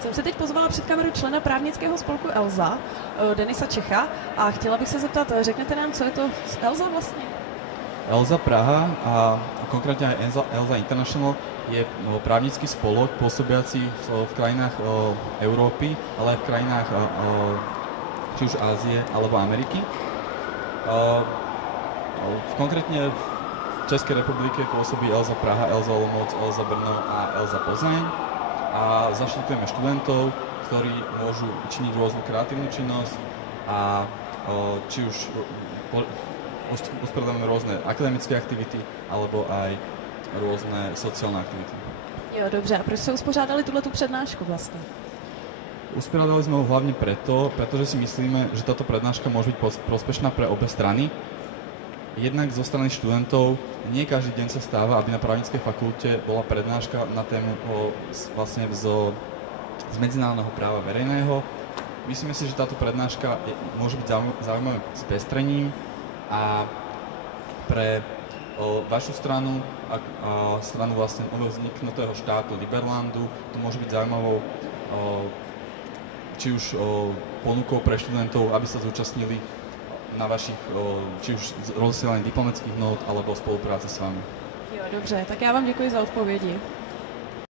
Jsem se teď pozvala před kameru člena právnického spolku Elza, Denisa Čecha, a chtěla bych se zeptat, řeknete nám, co je to Elza vlastně? Elza Praha a konkrétne aj Elza International je právnický spolok pôsobiaci v krajinách Európy, ale aj v krajinách či už Ázie alebo Ameriky. Konkrétne v Českej republike pôsobí Elza Praha, Elza Olomouc, Elza Brno a Elza Poznaň. A zaštitujeme študentov, ktorí môžu činiť rôznu kreatívnu činnosť a či už usporiadame rôzne akademické aktivity alebo aj rôzne sociálne aktivity. Jo, dobře. A proč jste uspořádali tuhletu přednášku vlastně? Usporiadali sme ho hlavne pretože si myslíme, že táto prednáška môže byť prospešná pre obe strany. Jednak zo strany študentov nie každý deň sa stáva, aby na právnickej fakulte bola prednáška na tému vlastne z medzinárodného práva verejného. Myslíme si, že táto prednáška môže byť zaujímavým spestrením a pre vašu stranu a stranu vlastne vzniknutého štátu Liberlandu to môže byť zaujímavou či už ponukou pre študentov, aby sa zúčastnili na vašich, či už rozsielaní diplomatických nót alebo spolupráce s vami. Jo, dobře, tak já vám děkuji za odpovědi.